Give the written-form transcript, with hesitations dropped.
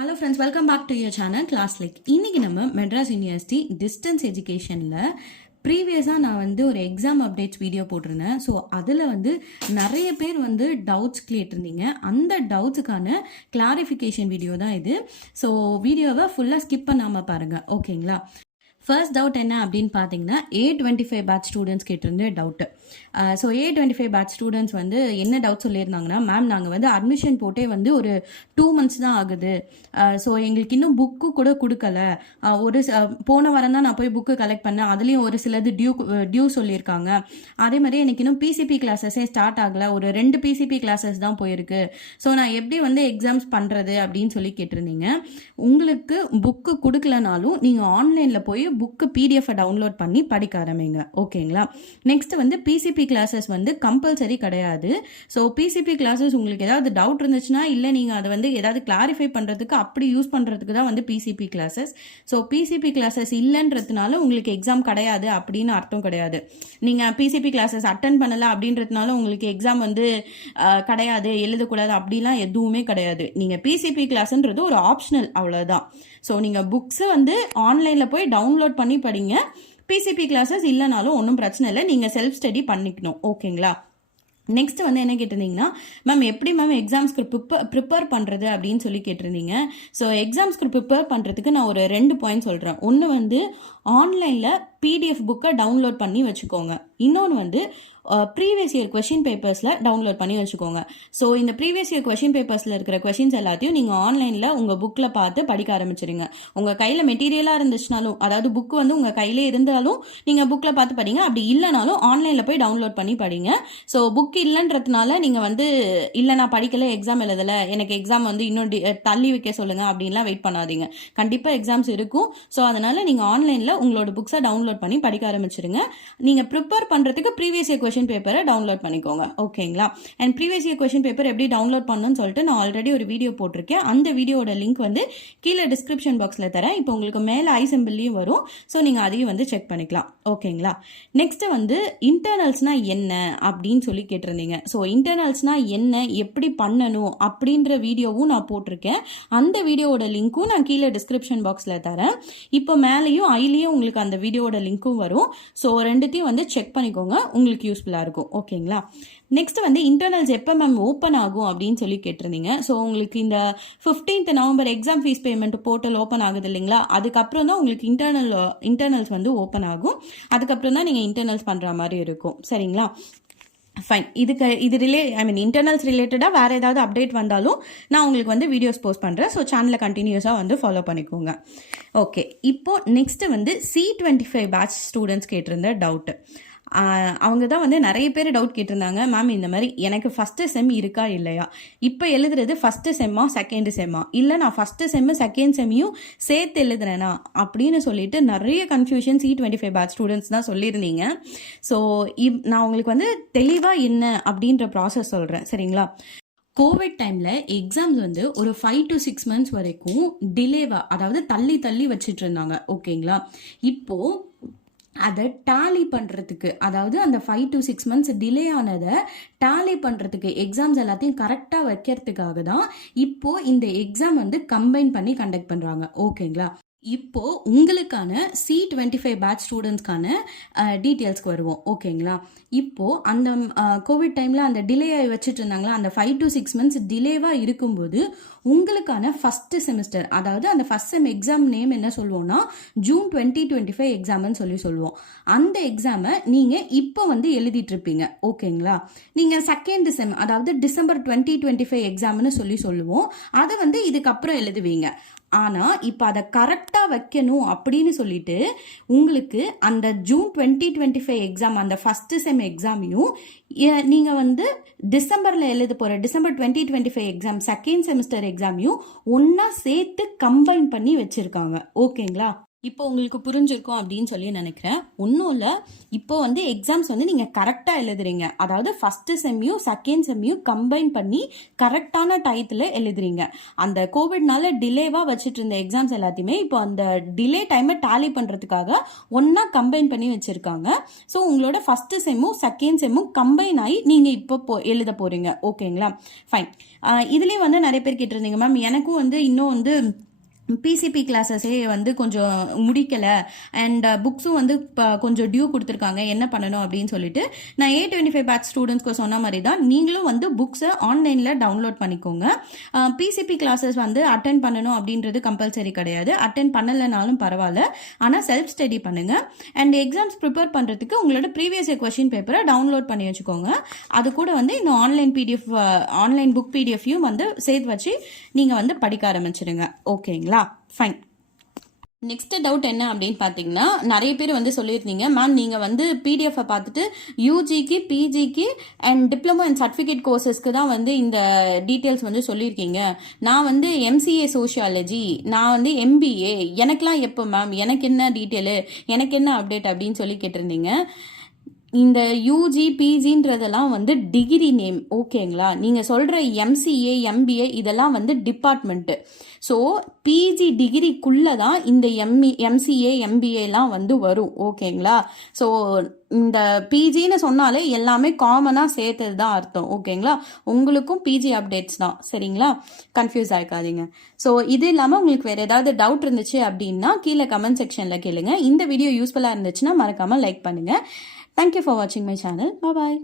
Hello friends, welcome back to your channel class like. இன்னைக்கு நம்ம Madras university distance எஜுகேஷனில் ப்ரீவியஸாக நான் ஒரு எக்ஸாம் அப்டேட்ஸ் வீடியோ போட்டிருந்தேன். ஸோ அதில் நிறைய பேர் டவுட்ஸ் கேட்டிருந்தீங்க. அந்த டவுட்ஸுக்கான கிளாரிஃபிகேஷன் வீடியோ தான் இது. ஸோ வீடியோவை ஃபுல்லாக ஸ்கிப் பண்ணாமல் பாருங்கள், ஓகேங்களா? ஃபர்ஸ்ட் டவுட் என்ன அப்படின்னு பார்த்தீங்கன்னா, A25 பேட்ச் ஸ்டூடெண்ட்ஸ் கேட்டிருந்த doubt. So A25 batch students என்ன டவுட் சொல்லியிருந்தாங்கன்னா, மேம் நாங்கள் அட்மிஷன் போட்டே ஒரு 2 months தான் ஆகுது. ஸோ எங்களுக்கு இன்னும் புக்கு கூட கொடுக்கல. போன வாரம் தான் நான் போய் புக்கு கலெக்ட் பண்ணேன். அதுலேயும் ஒரு சிலது டியூ சொல்லியிருக்காங்க. அதே மாதிரி எனக்கு இன்னும் பிசிபி கிளாஸஸே ஸ்டார்ட் ஆகலை. ஒரு 2 பிசிபி கிளாஸஸ் தான் போயிருக்கு. ஸோ நான் எப்படி எக்ஸாம்ஸ் பண்ணுறது அப்படின்னு சொல்லி கேட்டிருந்தீங்க. உங்களுக்கு புக்கு கொடுக்கலனாலும் நீங்கள் ஆன்லைனில் போய் புக்கு பிடிஎஃப் டவுன்லோட் பண்ணி படிக்க ஆரம்பிங்க, ஓகேங்களா? நெக்ஸ்ட் பிசிபி கிளாஸஸ் கம்பல்சரி கிடையாது. ஸோ பிசிபி கிளாஸஸ் உங்களுக்கு ஏதாவது டவுட் இருந்துச்சுன்னா, இல்லை நீங்கள் அதை ஏதாவது கிளாரிஃபை பண்ணுறதுக்கு அப்படி யூஸ் பண்ணுறதுக்கு தான் PCB classes. So PCB classes இல்லைன்றதுனால உங்களுக்கு எக்ஸாம் கிடையாது அப்படின்னு அர்த்தம் கிடையாது. நீங்கள் பிசிபி கிளாஸஸ் அட்டன் பண்ணலை அப்படின்றதுனால உங்களுக்கு எக்ஸாம் கிடையாது, எழுதக்கூடாது அப்படிலாம் எதுவுமே கிடையாது. நீங்கள் பிசிபி கிளாஸ்ன்றது ஒரு ஆப்ஷனல், அவ்வளோதான். ஸோ நீங்கள் புக்ஸு ஆன்லைனில் போய் டவுன்லோட் பண்ணி படிங்க. பிசிபி கிளாஸஸ் இல்லைனாலும் ஒன்றும் பிரச்சனை இல்லை, நீங்கள் செல்ஃப் ஸ்டடி பண்ணிக்கணும், ஓகேங்களா? நெக்ஸ்ட் என்ன கேட்டிருந்தீங்கன்னா, மேம் எப்படி மேம் எக்ஸாம்ஸ்க்கு ப்ரிப்பேர் பண்ணுறது அப்படின்னு சொல்லி கேட்டிருந்தீங்க. ஸோ எக்ஸாம்ஸ்க்கு ப்ரிப்பேர் பண்ணுறதுக்கு நான் ஒரு 2 பாயிண்ட் சொல்கிறேன். ஒன்று ஆன்லைனில் பிடிஎஃப் புக்கை டவுன்லோட் பண்ணி வச்சுக்கோங்க. இன்னொன்று ப்ரீவியஸ் இயர் கொஷின் பேப்பர்ஸில் டவுன்லோட் பண்ணி வச்சுக்கோங்க. ஸோ இந்த ப்ரீவியஸ் இயர் கொஷின் பேப்பர்ஸில் இருக்கிற கொஷின்ஸ் எல்லாத்தையும் நீங்கள் ஆன்லைனில் உங்கள் புக்கில் பார்த்து படிக்க ஆரம்பிச்சிருங்க. உங்கள் கையில் மெட்டீரியலாக இருந்துச்சுனாலும், அதாவது புக்கு உங்கள் கையிலே இருந்தாலும் நீங்கள் புக்கில் பார்த்து படிங்க. அப்படி இல்லைனாலும் ஆன்லைனில் போய் டவுன்லோட் பண்ணி படிங்க. ஸோ புக் இல்லைன்றதுனால நீங்கள் இல்லை நான் படிக்கலை, எக்ஸாம் எழுதலை, எனக்கு எக்ஸாம் இன்னும் தள்ளி வைக்க சொல்லுங்கள் அப்படின்லாம் வெயிட் பண்ணாதீங்க. கண்டிப்பாக எக்ஸாம்ஸ் இருக்கும். ஸோ அதனால் நீங்கள் ஆன்லைனில் உங்களோட புக்ஸை டவுன்லோட் பண்ணி படிக்க ஆரம்பிச்சிருங்க. நீங்கள் ப்ரிப்பேர் பண்ணுறதுக்கு ப்ரீவியஸ் இயர் கொஷின் பேப்பரை டவுன்லோட் பண்ணிக்கோங்க, ஓகேங்களா? And previous year question paper எப்படி டவுன்லோட் பண்ணணும்னு சொல்லிட்டு நான் ஆல்ரெடி ஒரு வீடியோ போட்டிருக்கேன். அந்த வீடியோட லிங்க் கீழே டிஸ்கிரிப்ஷன் பாக்ஸில் தரேன். இப்போ உங்களுக்கு மேலே ஐ சிம்பிள்லையும் வரும். ஸோ நீங்கள் அதையும் செக் பண்ணிக்கலாம், ஓகேங்களா? நெக்ஸ்ட் இன்டர்னல்ஸ்னா என்ன அப்படின்னு சொல்லி கேட்டிருந்தீங்க. ஸோ இன்டர்னல்ஸ்னா என்ன, எப்படி பண்ணணும் அப்படின்ற வீடியோவும் நான் போட்டிருக்கேன். அந்த வீடியோட லிங்க்கும் நான் கீழே டிஸ்கிரிப்ஷன் பாக்ஸில் தரேன். இப்போ மேலேயும் ஐலேயும் உங்களுக்கு அந்த வீடியோட லிங்க்கும் வரும். ஸோ ரெண்டுத்தையும் செக் பண்ணிக்கோங்க, உங்களுக்கு யூஸ்ஃபுல்லாக இருக்கும், ஓகேங்களா? நெக்ஸ்ட் இன்டர்னல்ஸ் எப்போ மேம் ஓப்பன் ஆகும் அப்படின்னு சொல்லி கேட்டிருந்தீங்க. ஸோ உங்களுக்கு இந்த 15th November exam fees payment portal open ஆகுது இல்லைங்களா? அதுக்கப்புறம் தான் உங்களுக்கு இன்டர்னல்ஸ் ஓப்பன் ஆகும். அதுக்கப்புறம் தான் நீங்கள் இன்டர்னல்ஸ் பண்ணுற மாதிரி இருக்கும், சரிங்களா? ஃபைன். இன்டர்னல்ஸ் ரிலேட்டடாக வேறு ஏதாவது அப்டேட் வந்தாலும் நான் உங்களுக்கு வீடியோஸ் போஸ்ட் பண்ணுறேன். ஸோ சேனலை கண்டினியூஸாக ஃபாலோ பண்ணிக்கோங்க. ஓகே, இப்போது நெக்ஸ்ட்டு C25 பேட்ச் ஸ்டூடெண்ட்ஸ் கேட்டிருந்த டவுட்டு. அவங்க தான் நிறைய பேர் டவுட் கேட்டிருந்தாங்க. மேம் இந்த மாதிரி எனக்கு ஃபஸ்ட்டு செம் இருக்கா இல்லையா, இப்போ எழுதுறது ஃபஸ்ட்டு செம்மா செகண்ட் செம்மா, இல்லை நான் ஃபஸ்ட்டு செம்மு செகண்ட் செம்மையும் சேர்த்து எழுதுறேனா அப்படின்னு சொல்லிட்டு நிறைய கன்ஃபியூஷன் C25 பேட்ச் ஸ்டூடெண்ட்ஸ் தான் சொல்லியிருந்தீங்க. ஸோ நான் உங்களுக்கு தெளிவாக என்ன அப்படின்ற ப்ராசஸ் சொல்கிறேன், சரிங்களா? கோவிட் டைமில் எக்ஸாம்ஸ் ஒரு 5 to 6 months வரைக்கும் டிலேவாக, அதாவது தள்ளி வச்சிட்டு இருந்தாங்க, ஓகேங்களா? இப்போது அதை டேலி பண்ணுறதுக்கு, அதாவது அந்த 5 to 6 months டிலே ஆனதை டேலி பண்ணுறதுக்கு, எக்ஸாம்ஸ் எல்லாத்தையும் கரெக்டாக வைக்கிறதுக்காக தான் இப்போது இந்த எக்ஸாம் கம்பைன் பண்ணி கண்டக்ட் பண்ணுறாங்க, ஓகேங்களா? இப்போ உங்களுக்கான C25 பேட்ச் ஸ்டூடெண்ட்ஸ்க்கான டீட்டெயில்ஸ்க்கு வருவோம், ஓகேங்களா? இப்போ அந்த கோவிட் டைமில் அந்த டிலே ஆகி வச்சுட்டு இருந்தாங்களா, அந்த 5 to 6 months டிலேவாக இருக்கும்போது உங்களுக்கான ஃபஸ்ட்டு செமிஸ்டர், அதாவது அந்த ஃபஸ்ட் செம் எக்ஸாம் நேம் என்ன சொல்லுவோம்னா ஜூன் 2025 எக்ஸாம்னு சொல்லுவோம். அந்த எக்ஸாமை நீங்கள் இப்போ எழுதிட்டு இருப்பீங்க, ஓகேங்களா? நீங்கள் செகண்ட் செம், அதாவது டிசம்பர் 2025 எக்ஸாம்னு சொல்லுவோம். அதை இதுக்கப்புறம் எழுதுவீங்க. ஆனால் இப்போ அதை கரெக்டாக வைக்கணும் அப்படின்னு சொல்லிட்டு உங்களுக்கு அந்த ஜூன் 2025 எக்ஸாம், அந்த ஃபஸ்ட்டு செம் எக்ஸாமையும் நீங்கள் டிசம்பரில் எழுத போகிற டிசம்பர் 2025 எக்ஸாம் செகண்ட் செமிஸ்டர் எக்ஸாமையும் ஒன்றா சேர்த்து கம்பைன் பண்ணி வச்சுருக்காங்க, ஓகேங்களா? இப்போ உங்களுக்கு புரிஞ்சிருக்கும் அப்படின்னு சொல்லி நினைக்கிறேன். ஒன்றும் இல்லை, இப்போ வந்து எக்ஸாம்ஸ் வந்து நீங்கள் கரெக்டாக எழுதுறீங்க. அதாவது ஃபஸ்ட்டு செம்மையும் செகண்ட் செம்மையும் கம்பைன் பண்ணி கரெக்டான டயத்தில் எழுதுறீங்க. அந்த கோவிட்னால டிலேவாக வச்சுட்டு இருந்த எக்ஸாம்ஸ் எல்லாத்தையுமே இப்போ அந்த டிலே டைமை டேலி பண்ணுறதுக்காக ஒன்றா கம்பைன் பண்ணி வச்சுருக்காங்க. ஸோ உங்களோட ஃபஸ்ட்டு செம்மும் செகண்ட் செம்மும் கம்பைன் ஆகி நீங்கள் இப்போ எழுத போகிறீங்க. ஓகேங்களா? ஃபைன். இதுலேயும் வந்து நிறைய பேர் கேட்டிருந்தீங்க, மேம் எனக்கும் வந்து இன்னும் வந்து பிசிபி கிளாஸஸே வந்து கொஞ்சம் முடிக்கலை அண்ட் புக்ஸும் வந்து இப்போ கொஞ்சம் டியூ கொடுத்துருக்காங்க, என்ன பண்ணணும் அப்படின்னு சொல்லிட்டு நான் A25 பேட்ச் ஸ்டூடெண்ட்ஸ்க்கு சொன்ன மாதிரி தான் நீங்களும் வந்து புக்ஸை ஆன்லைனில் டவுன்லோட் பண்ணிக்கோங்க. பிசிபி கிளாஸஸ் வந்து அட்டென்ட் பண்ணணும் அப்படின்றது கம்பல்சரி கிடையாது. அட்டென்ட் பண்ணலைனாலும் பரவாயில்ல, ஆனால் செல்ஃப் ஸ்டடி பண்ணுங்கள். அண்ட் எக்ஸாம்ஸ் ப்ரிப்பேர் பண்ணுறதுக்கு உங்களோட ப்ரீவியஸ் இயர் கொஷின் பேப்பரை டவுன்லோட் பண்ணி வச்சுக்கோங்க. அது கூட வந்து இன்னும் ஆன்லைன் புக் பிடிஎஃப்யும் வந்து சேர்த்து வச்சு நீங்கள் வந்து படிக்க ஆரம்பிச்சிடுங்க. ஓகேங்களா? ஃபைன். நெக்ஸ்ட் டவுட் என்ன அப்படின்னு பார்த்தீங்கன்னா, நிறைய பேர் வந்து சொல்லியிருந்தீங்க, மேம் நீங்கள் வந்து பிடிஎஃப்பை பார்த்துட்டு யூஜிக்கு பிஜிக்கு அண்ட் டிப்ளமோ அண்ட் சர்டிஃபிகேட் கோர்சஸ்க்கு தான் வந்து இந்த டீட்டெயில்ஸ் வந்து சொல்லியிருக்கீங்க. நான் வந்து எம்சிஏ சோஷியாலஜி, நான் வந்து எம்பிஏ, எனக்கெலாம் எப்போ மேம், எனக்கு என்ன டீட்டெயிலு, எனக்கு என்ன அப்டேட் அப்படின்னு சொல்லி கேட்டிருந்தீங்க. இந்த யூஜி பிஜின்றதெல்லாம் வந்து டிகிரி நேம். ஓகேங்களா? நீங்கள் சொல்கிற எம்சிஏ எம்பிஏ இதெல்லாம் வந்து டிபார்ட்மெண்ட்டு. ஸோ பிஜி டிகிரிக்குள்ளே தான் இந்த எம்சிஏ எம்பிஏலாம் வந்து வரும். ஓகேங்களா? ஸோ இந்த பிஜின்னு சொன்னாலே எல்லாமே காமனாக சேர்த்தது தான் அர்த்தம். ஓகேங்களா? உங்களுக்கும் பிஜி அப்டேட்ஸ் தான். சரிங்களா? கன்ஃபியூஸ் ஆகிக்காதீங்க. ஸோ இது இல்லாமல் உங்களுக்கு வேறு ஏதாவது டவுட் இருந்துச்சு அப்படின்னா கீழே கமெண்ட் செக்ஷனில் கேளுங்க. இந்த வீடியோ யூஸ்ஃபுல்லாக இருந்துச்சுன்னா மறக்காமல் லைக் பண்ணுங்கள். Thank you for watching my channel. Bye bye.